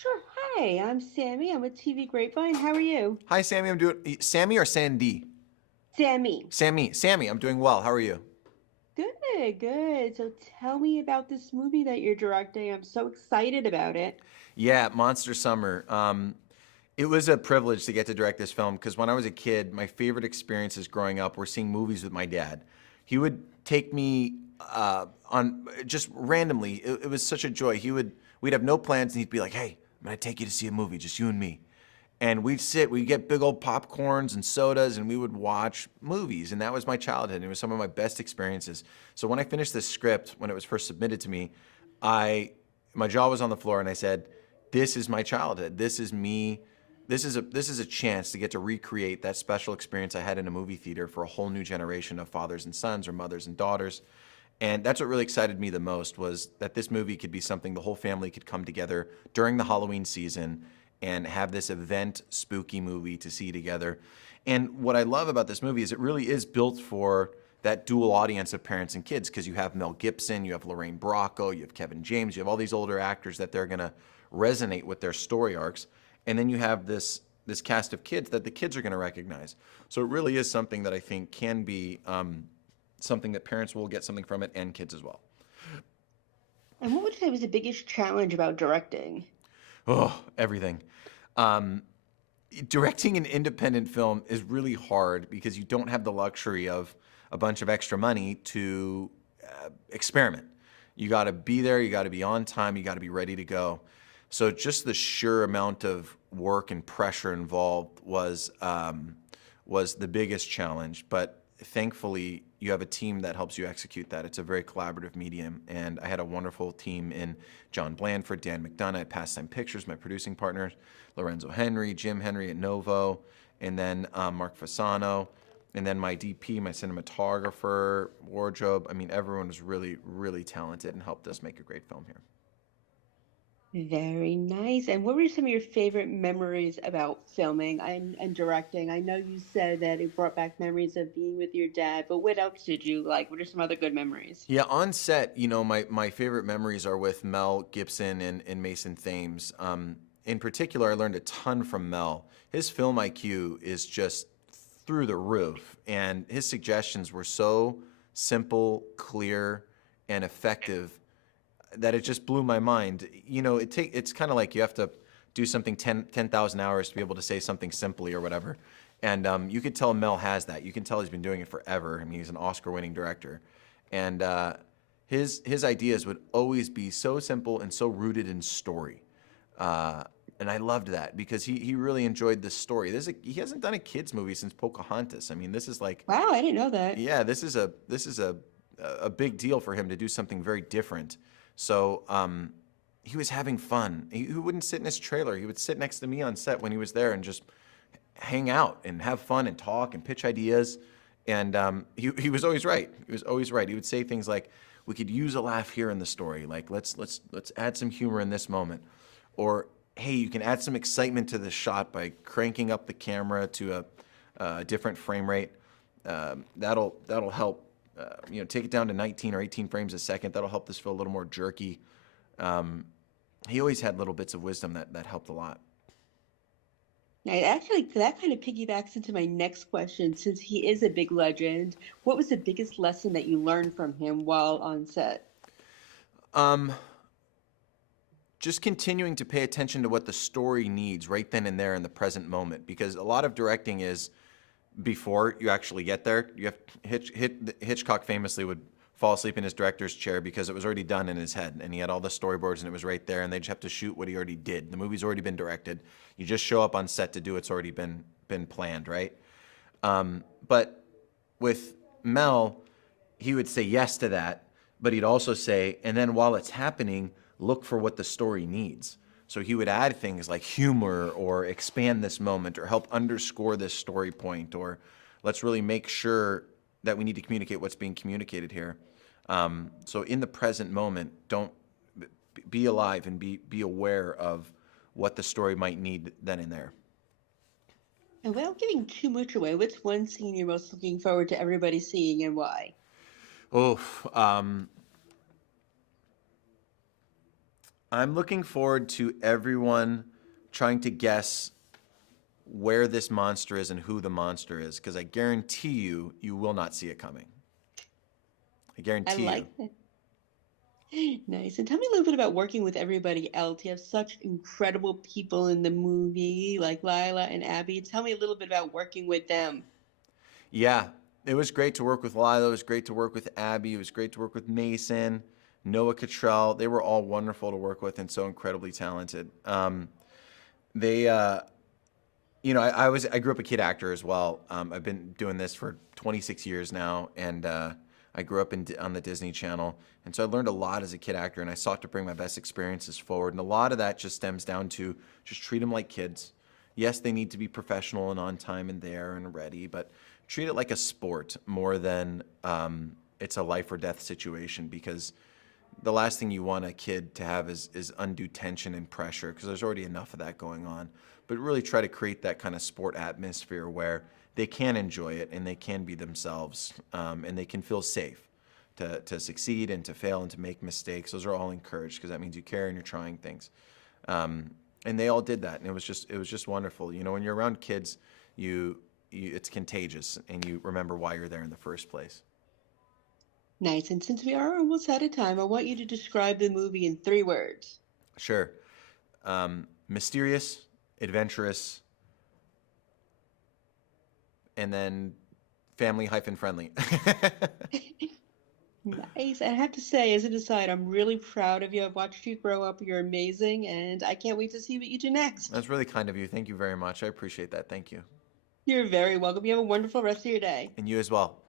Sure. Hi, I'm Sammy. I'm with TV Grapevine. How are you? Hi, Sammy. I'm doing Sammy or Sandy? Sammy. Sammy. I'm doing well. How are you? Good, good. So tell me about this movie that you're directing. I'm so excited about it. Yeah, Monster Summer. It was a privilege to get to direct this film because when I was a kid, my favorite experiences growing up were seeing movies with my dad. He would take me on just randomly. It was such a joy. We'd have no plans, and he'd be like, "Hey, I'm gonna take you to see a movie, just you and me." And we'd get big old popcorns and sodas, and we would watch movies. And that was my childhood. And it was some of my best experiences. So when I finished this script, when it was first submitted to me, I my jaw was on the floor, and I said, "This is my childhood. This is me. This is a chance to get to recreate that special experience I had in a movie theater for a whole new generation of fathers and sons or mothers and daughters." And that's what really excited me the most was that this movie could be something the whole family could come together during the Halloween season and have this event spooky movie to see together. And what I love about this movie is it really is built for that dual audience of parents and kids because you have Mel Gibson, you have Lorraine Bracco, you have Kevin James, you have all these older actors that they're going to resonate with their story arcs. And then you have this cast of kids that the kids are going to recognize. So it really is something that I think can be something that parents will get something from it and kids as well. And what would you say was the biggest challenge about directing? Oh, everything. Um, Directing an independent film is really hard because you don't have the luxury of a bunch of extra money to experiment. You got to be there, you got to be on time, you got to be ready to go. So just the sheer amount of work and pressure involved was the biggest challenge. But thankfully, you have a team that helps you execute that. It's a very collaborative medium, and I had a wonderful team in John Blandford, Dan McDonough at Pastime Pictures, my producing partners, Lorenzo Henry, Jim Henry at Novo, and then Mark Fasano, and then my DP, my cinematographer, wardrobe. I mean, everyone was really, really talented and helped us make a great film here. Very nice. And what were some of your favorite memories about filming and directing? I know you said that it brought back memories of being with your dad, but what else did you like? What are some other good memories? Yeah, on set, my favorite memories are with Mel Gibson and Mason Thames. In particular, I learned a ton from Mel. His film IQ is just through the roof, and his suggestions were so simple, clear, and effective that it just blew my mind. It's kind of like you have to do something 10,000 hours to be able to say something simply or whatever. And you could tell Mel has that. You can tell he's been doing it forever. I mean, he's an Oscar-winning director, and his ideas would always be so simple and so rooted in story. And I loved that because he really enjoyed the story. He hasn't done a kids movie since Pocahontas. I mean, this is like, Wow, I didn't know that. yeah, this is a big deal for him to do something very different. So he was having fun. He wouldn't sit in his trailer. He would sit next to me on set when he was there and just hang out and have fun and talk and pitch ideas. And he was always right. He was always right. He would say things like, "We could use a laugh here in the story. Like let's add some humor in this moment," or "Hey, you can add some excitement to the shot by cranking up the camera to a different frame rate. That'll help. Take it down to 19 or 18 frames a second. That'll help this feel a little more jerky." Um, he always had little bits of wisdom that helped a lot. I actually, that kind of piggybacks into my next question. Since he is a big legend, what was the biggest lesson that you learned from him while on set? Um, just continuing to pay attention to what the story needs right then and there in the present moment, because a lot of directing is before you actually get there. You have Hitchcock famously would fall asleep in his director's chair because it was already done in his head, and he had all the storyboards and it was right there, and they just have to shoot what he already did. The movie's already been directed. You just show up on set to do what's already been planned, right? But with Mel, he would say yes to that, but he'd also say, and then while it's happening, look for what the story needs. So he would add things like humor or expand this moment or help underscore this story point or let's really make sure that we need to communicate what's being communicated here. So in the present moment, don't be alive and be aware of what the story might need then and there. And without giving too much away, what's one scene you're most looking forward to everybody seeing and why? Oh, I'm looking forward to everyone trying to guess where this monster is and who the monster is, because I guarantee you, you will not see it coming. I I guarantee you. like that. Nice. And tell me a little bit about working with everybody else. You have such incredible people in the movie, like Lila and Abby. Tell me a little bit about working with them. Yeah, it was great to work with Lila. It was great to work with Abby. It was great to work with Mason, Noah Cottrell. They were all wonderful to work with and so incredibly talented. They, I grew up a kid actor as well. I've been doing this for 26 years now, and I grew up on the Disney Channel, and so I learned a lot as a kid actor, and I sought to bring my best experiences forward. And a lot of that just stems down to just treat them like kids. Yes, they need to be professional and on time and there and ready, but treat it like a sport more than it's a life or death situation, because the last thing you want a kid to have is undue tension and pressure, because there's already enough of that going on. But really try to create that kind of sport atmosphere where they can enjoy it and they can be themselves, and they can feel safe to succeed and to fail and to make mistakes. Those are all encouraged, because that means you care and you're trying things. And they all did that, and it was just wonderful. You know, when you're around kids, it's contagious, and you remember why you're there in the first place. Nice. And since we are almost out of time, I want you to describe the movie in 3 words. Sure. Mysterious, adventurous, and then family-friendly. Nice. I have to say, as an aside, I'm really proud of you. I've watched you grow up. You're amazing, and I can't wait to see what you do next. That's really kind of you. Thank you very much. I appreciate that. Thank you. You're very welcome. You have a wonderful rest of your day. And you as well.